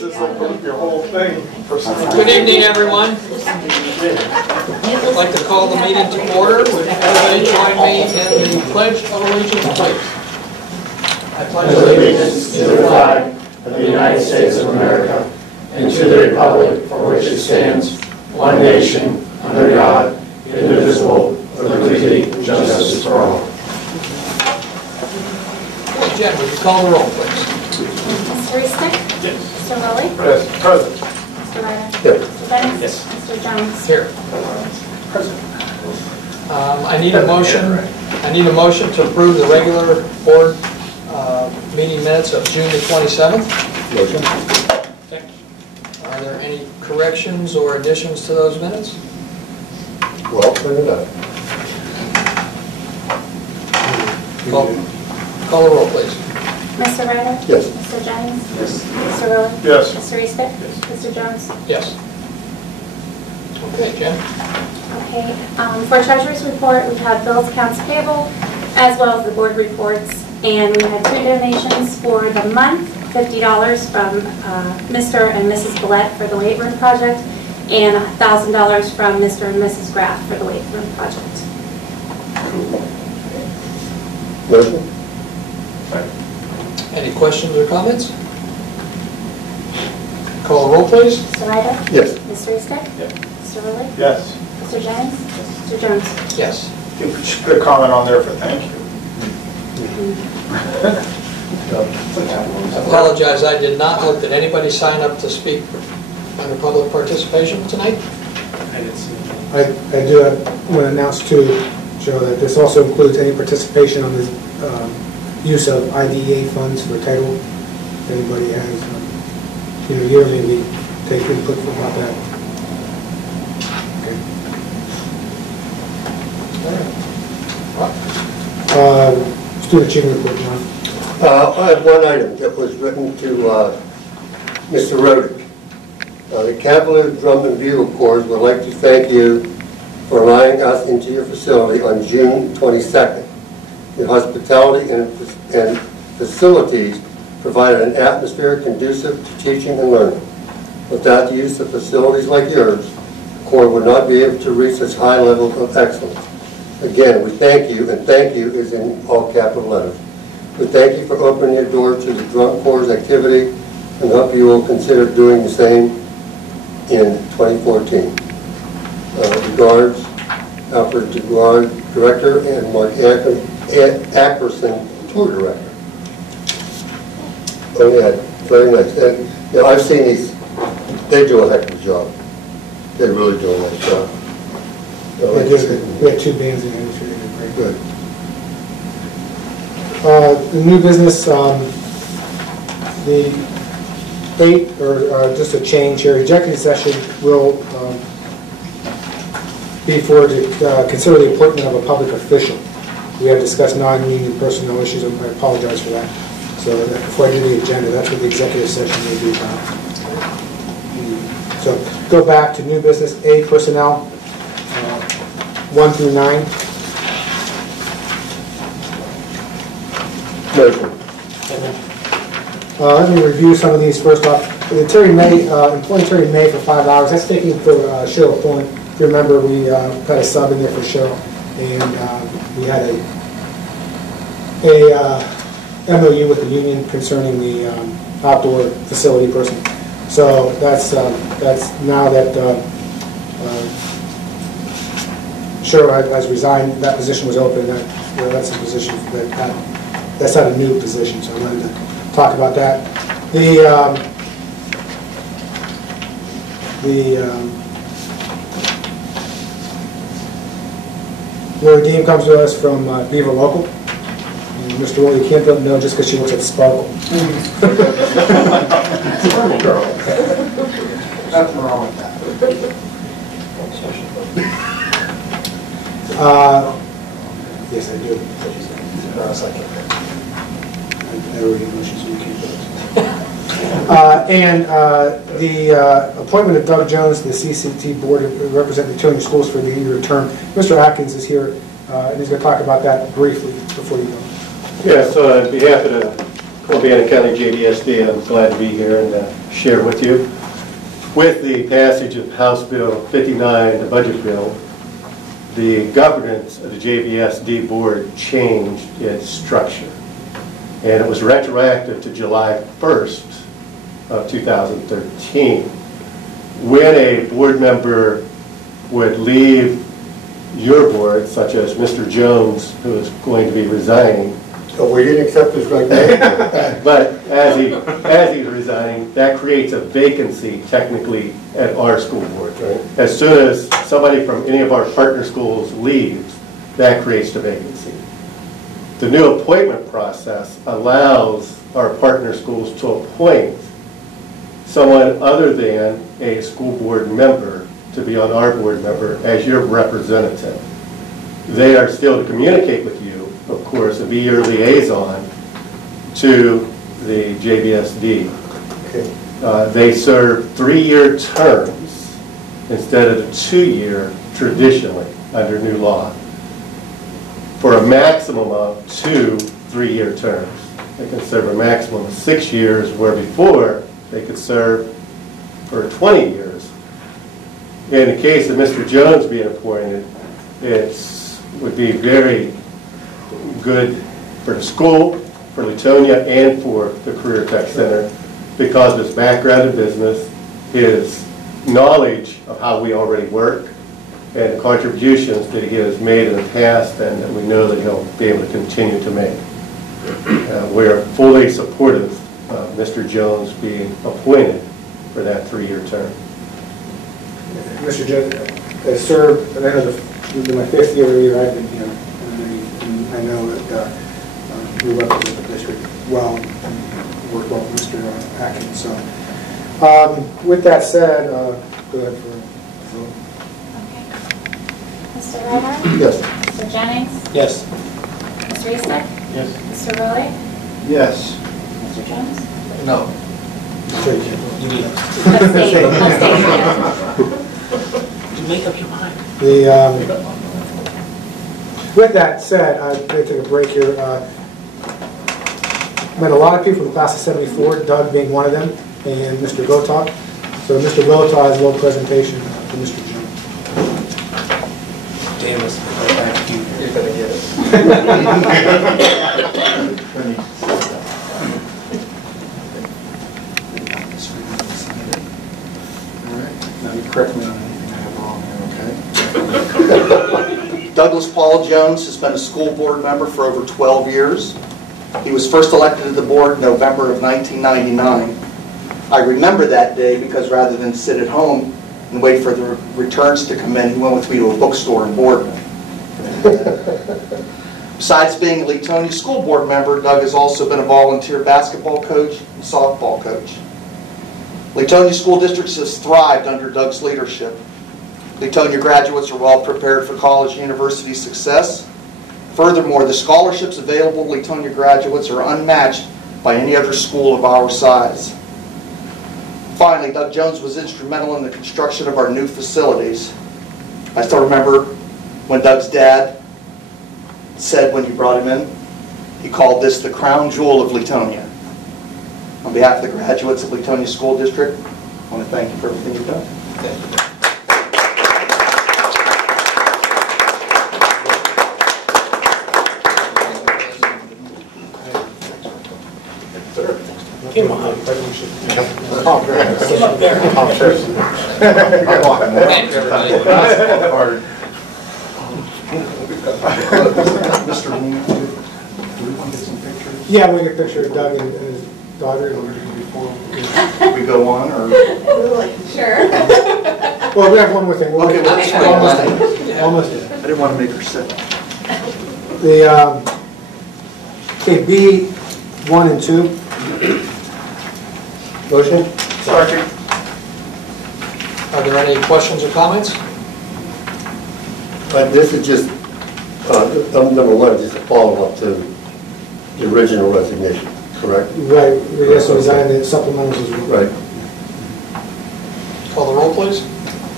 minutes is your whole thing. Good evening, everyone. I'd like to call the meeting to order. Would everybody join me in the Pledge of Allegiance, please? I pledge allegiance to the flag of the United States of America and to the republic for which it stands, one nation, under God, indivisible, with liberty and justice for all. Jen, would you call the roll, please? Mr. Eastick? Yes. Mr. Rowley? Yes. Present. Mr. Ryder? Yes. Mr. Dennis? Yes. Mr. Jones? Here. Present. I need a motion. I need a motion to approve the regular board meeting minutes of June the 27th. Motion. Are there any corrections or additions to those minutes? Well, clear it up. Call the roll, please. Mr. Ryder? Yes. Mr. Jones? Yes. Mr. Rowley? Yes. Mr. Eastick? Yes. Mr. Jones? Yes. Okay, Jen. Okay, for treasurer's report, we have bills, accounts payable, as well as the board reports. And we had 2 donations for the month, $50 from Mr. and Mrs. Billette for the weight room project, and $1,000 from Mr. and Mrs. Graff for the weight room project. Motion. Any questions or comments? Call the roll, please. Mr. Ryder? Yes. Mr. Eastick? Yes. Mr. Rowley? Yes. Mr. Jones? Mr. Jones? Yes. You should put a comment on there for thank you. I apologize, I did not look. Did anybody sign up to speak under public participation tonight? I do want to announce to Joe that this also includes any participation on the use of IDEA funds for title. If anybody has, yearly we take input about that. Okay. Student achievement report now. I have one item that was written to Mr. Rodick. The Cavalier Drum and Bugle Corps would like to thank you for allowing us into your facility on June 22nd. The hospitality and facilities provided an atmosphere conducive to teaching and learning. Without the use of facilities like yours, the Corps would not be able to reach such high levels of excellence. Again, we thank you, and thank you is in all capital letters. We thank you for opening your door to the Drum Corps' activity and hope you will consider doing the same in 2014. Regards, Alfred DeGuard, Director, and Mark Ackerson, Tour Director. Oh yeah, very nice. And, I've seen these, they do a heck of a job. They really do a nice job. We had 2 bands in the industry. Very good. The new business, the 8, or just a change here, executive session will be for to consider the appointment of a public official. We have discussed non-union personnel issues, and I apologize for that. So before I do the agenda, that's what the executive session will be about. So go back to new business, A, personnel, 1 through 9. Motion. Let me review some of these first off. Terry May, employing Terry May for 5 hours. That's taking for Cheryl Pullen. If you remember, we had a sub in there for Cheryl, and we had a MOU with the union concerning the outdoor facility person. So that's now that Cheryl has resigned. That position was open. That's a position that's not a new position. So I wanted to talk about that. Lori Dean comes to us from Beaver Local. And Mr. Willie, you can't know just because she looks at Sparkle. Sparkle girl. Nothing wrong with that. Yes, I do. I already know she's and the appointment of Doug Jones to the CCT board representing the Leetonia schools for the year term. Mr. Atkins is here, and he's going to talk about that briefly before you go. Yes, I'd be happy to Columbiana County JDSD. I'm glad to be here and share with you. With the passage of House Bill 59, the budget bill, the governance of the JVSD board changed its structure. And it was retroactive to July 1st of 2013. When a board member would leave your board, such as Mr. Jones, who is going to be resigning, So we didn't accept his resignation. but as he's resigning, that creates a vacancy technically at our school board. Right. As soon as somebody from any of our partner schools leaves, that creates the vacancy. The new appointment process allows our partner schools to appoint someone other than a school board member to be on our board member as your representative. They are still to communicate with you, of course, and be your liaison to the JVSD. Okay. They serve 3-year terms instead of the 2-year traditionally under new law, for a maximum of 2 3-year terms. They can serve a maximum of 6 years, where before they could serve for 20 years. In the case of Mr. Jones being appointed, it would be very good for the school, for Leetonia, and for the Career Tech Center, because of his background in business, his knowledge of how we already work, and the contributions that he has made in the past, and that we know that he'll be able to continue to make. We are fully supportive of Mr. Jones being appointed for that 3-year term. Mr. Jones, I served, and I know this is my 5th year I've been here, and I know that we represent the district well and work well with Mr. Atkins. So, with that said, go ahead for a vote. Okay. Mr. Ryder? Yes. Mr. Jennings? Yes. Mr. Eastick? Yes. Mr. Rowley? Yes. Mr. Jones? No. You need Abstain. Make up your mind. With that said, I'm going to take a break here. Met a lot of people from the class of 74, Doug being one of them, and Mr. Votak. So Mr. Votak has a little presentation for Mr. Jones. Damn us. You're going to get it. Now you correct me on anything I have wrong here, okay? Douglas Paul Jones has been a school board member for over 12 years. He was first elected to the board in November of 1999. I remember that day because rather than sit at home and wait for the returns to come in, he went with me to a bookstore in Boardman. Besides being a Leetonia school board member, Doug has also been a volunteer basketball coach and softball coach. Leetonia School District has thrived under Doug's leadership. Leetonia graduates are well prepared for college and university success. Furthermore, the scholarships available to Leetonia graduates are unmatched by any other school of our size. Finally, Doug Jones was instrumental in the construction of our new facilities. I still remember when Doug's dad said when you brought him in, he called this the crown jewel of Leetonia. On behalf of the graduates of Leetonia School District, I want to thank you for everything you've done. Thank you. Come on. Come up there. Thanks, everybody. Mr. Moon, do we want to get some pictures? Yeah, we get a picture of Doug and his daughter before. We go on, or? Sure. Well, we have one more thing. Okay, well, that's fine. Almost there. I didn't want to make her sit. The, okay, B1 and 2. Motion? Second. Are there any questions or comments? This is just, number 1, just a follow-up to the original resignation, correct? Right, we also resigned the supplementals as well. Right. Call the roll, please.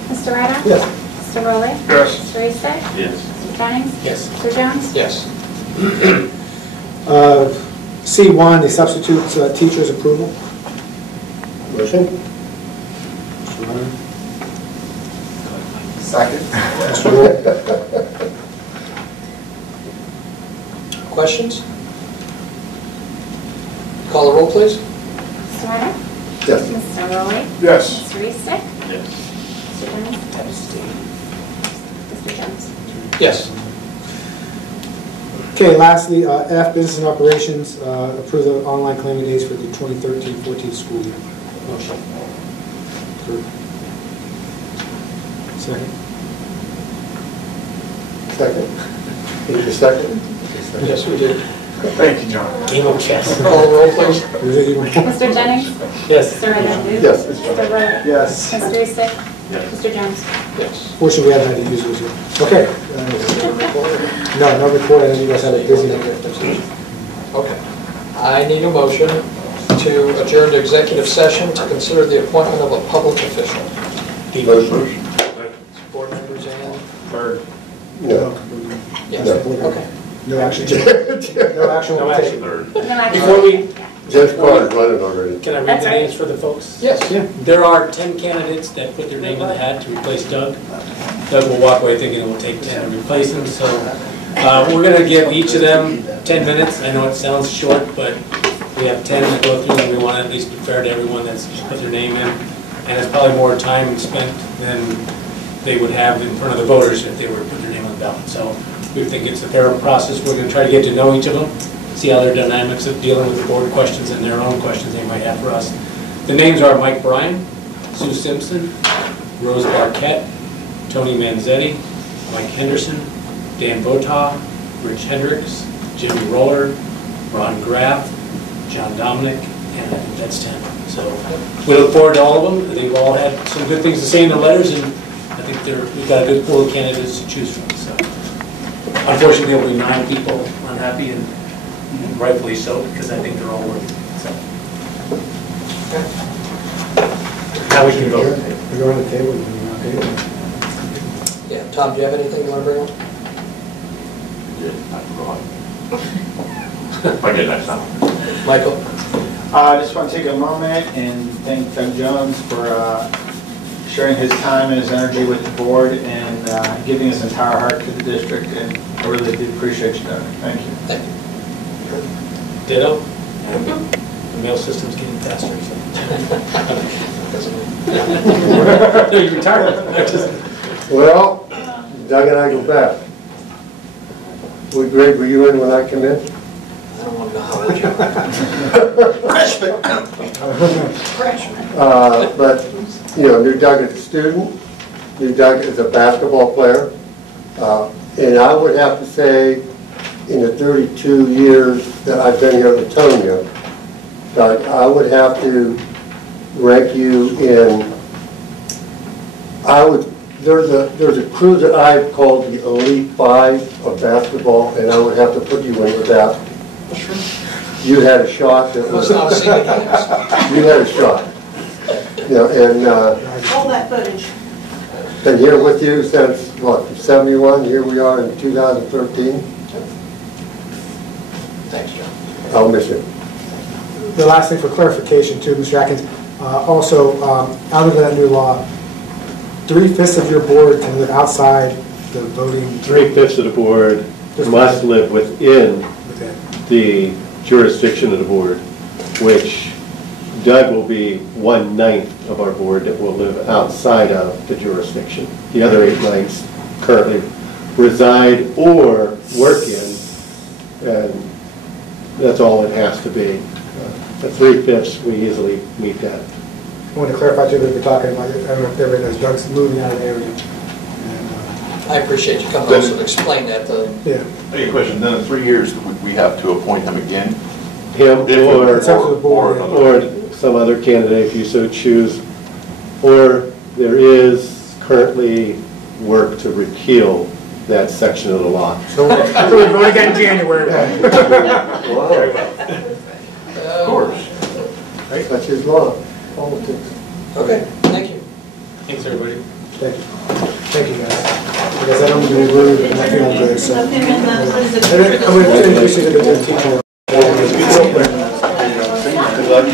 Mr. Ryder? Yes. Mr. Rowley? Yes. Mr. Eastick? Yes. Mr. Jennings? Yes. Mr. Jones? Yes. C1, the substitute teachers approval. Motion? Mr. Leonard. Second. Mr. Roy. Questions? Call the roll, please. Mr. Leonard? Yes. Mr. Rowley? Yes. Mr. Eastick? Yes. Mr. Jones? Mr. Jones? Yes. Okay, lastly, F, business and operations, approve the online claiming days for the 2013-14 school year. Motion. Approved. Second. Second. Need a second? Yes, we did. Thank you, John. Game of chess. Call the roll, please. Mr. Jennings? Yes. Mr. Leonard? Yes. Mr. Rowley? Yes. Mr. Eastick? Yes. Mr. Jones? Yes. Fortunately, we haven't had to use those yet. Okay. No recording, you guys have a busy night. Okay. I need a motion to adjourn to executive session to consider the appointment of a public official. Motion? Board members and... Third. No. Yes, No. okay. No action. No action. No action. Before we, Judge Carter's running already. can I read That's the right. names for the folks? Yes. Yeah. There are 10 candidates that put their name in the hat to replace Doug. Doug will walk away thinking it will take 10 to replace him, so we're going to give each of them 10 minutes. I know it sounds short, but we have 10 to go through, and we want to at least be fair to everyone that's put their name in. And it's probably more time spent than they would have in front of the voters if they were to put their name on the ballot. So we think it's a fair process. We're going to try to get to know each of them, see how their dynamics of dealing with the board questions and their own questions they might have for us. The names are Mike Bryan, Sue Simpson, Rose Barquette, Tony Manzetti, Mike Henderson, Dan Votaw, Rich Hendricks, Jimmy Roller, Ron Graff, John Dominic, and I think that's 10. So we look forward to all of them. They've all had some good things to say in their letters, and I think we've got a good pool of candidates to choose from. So unfortunately, there will be 9 people unhappy, and rightfully so, because I think they're all worthy. So. Now we can vote. We go around the table. Okay. Yeah, Tom, do you have anything you want to bring up? If I get next time. Michael? I just want to take a moment and thank Doug Jones for sharing his time and his energy with the board and giving his entire heart to the district, and I really do appreciate you, Doug. Thank you. Thank you. Ditto. The mail system's getting faster. So. You're retired. Well, Doug and I go back. Greg, were you in when I came in? I don't want to know how old you are. But, you know, knew Doug as a student, knew Doug as a basketball player. And I would have to say, in the 32 years that I've been here at Leetonia, Doug, I would have to rank you in, there's a crew that I've called the Elite 5 of basketball, and I would have to put you in with that. You had a shot that was... Not seeing the games. You had a shot. You know, and All that footage. been here with you since, what, from 71, here we are in 2013. Thanks, John. I'll miss you. The last thing for clarification too, Mr. Atkins, also, out of that new law, 3/5 of your board can live outside the voting. 3/5 of the board must live within the jurisdiction of the board, which Doug will be 1/9 of our board that will live outside of the jurisdiction. The other 8/9 currently reside or work in, and that's all it has to be. At 3/5, we easily meet that. I want to clarify too that we're talking about, I don't know if everybody knows, Doug's moving out of the area. And, I appreciate you coming also to explain that. yeah. I have a question, then in 3 years, would we have to appoint him again? Him It's up to the board. or some other candidate if you so choose. Or there is currently work to repeal that section of the law. So we're voting again in January. Of course. That's his law, politics. Okay, thank you. Thanks, everybody. Thank you. Thank you, guys. Because I don't want to be rude, and I feel good, so. What is it? I'm going to introduce you to the teacher. Good luck.